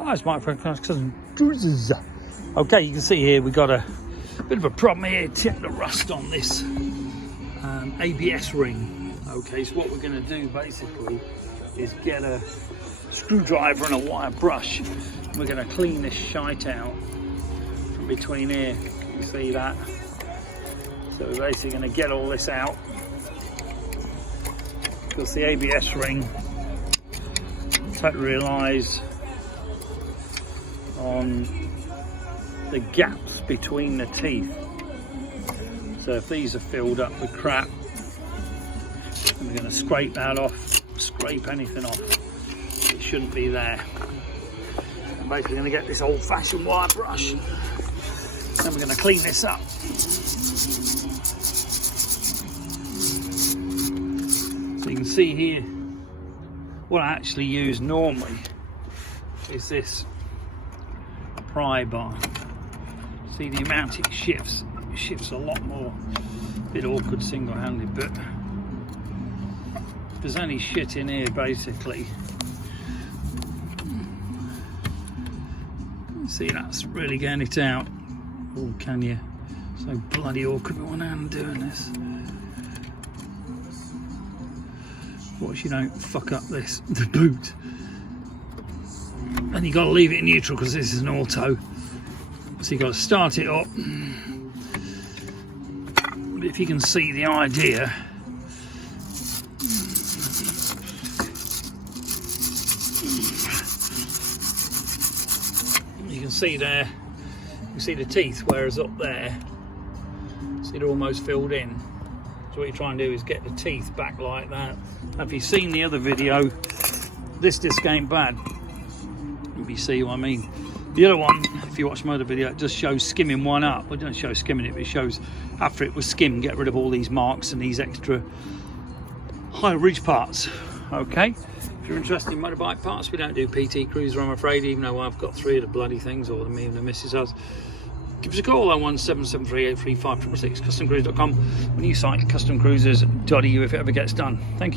Oh, it's my friend Cousin Cruises. Okay, you can see here we got a bit of a problem here. Check the rust on this ABS ring. Okay, so what we're going to do basically is get a screwdriver and a wire brush. We're going to clean this shite out from between here. You see that? So we're basically going to get all this out because the ABS ring totally relies on the gaps between the teeth. So if these are filled up with crap, we're going to scrape that off, scrape anything off. It shouldn't be there. I'm basically going to get this old-fashioned wire brush and we're going to clean this up. So you can see here, what I actually use normally is this pry bar. See the amount it shifts a lot more. A bit awkward single-handed, but if there's any shit in here basically, see that's really getting it out. Oh, can you? So bloody awkward with one hand doing this. Watch you don't fuck up the boot. And you got to leave it in neutral because this is an auto. So you got to start it up. But if you can see the idea, you can see there, you can see the teeth, whereas up there, see they're almost filled in. So what you try and do is get the teeth back like that. Now, if you've seen the other video, this disc ain't bad. If you see what I mean. The other one, if you watch my other video, it just shows skimming one up. Well, it doesn't show skimming it, but it shows after it was skimmed, get rid of all these marks and these extra high ridge parts. Okay, if you're interested in motorbike parts, we don't do PT Cruiser, I'm afraid, even though I've got 3 of the bloody things, or me and the missus has. Give us a call on 01773835666, customcruisers.com, a new site, customcruisers.eu, if it ever gets done. Thank you.